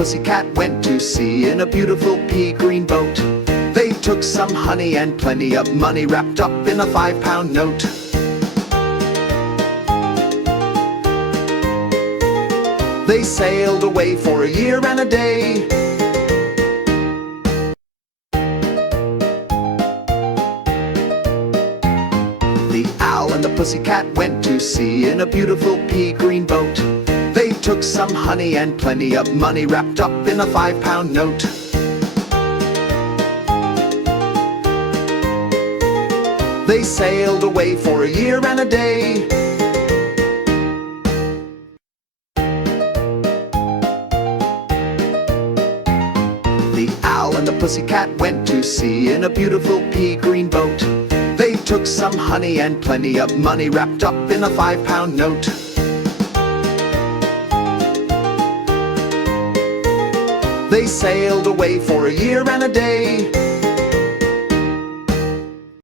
Pussycat went to sea in a beautiful pea-green boat. They took some honey and plenty of money wrapped up in a 5-pound note. They sailed away for a year and a day. The owl and the pussycat went to sea in a beautiful pea-green boat. They took some honey and plenty of money wrapped up in a 5-pound note. They sailed away for a year and a day. The owl and the pussycat went to sea in a beautiful pea-green boat. They took some honey and plenty of money wrapped up in a 5-pound note. They sailed away for a year and a day.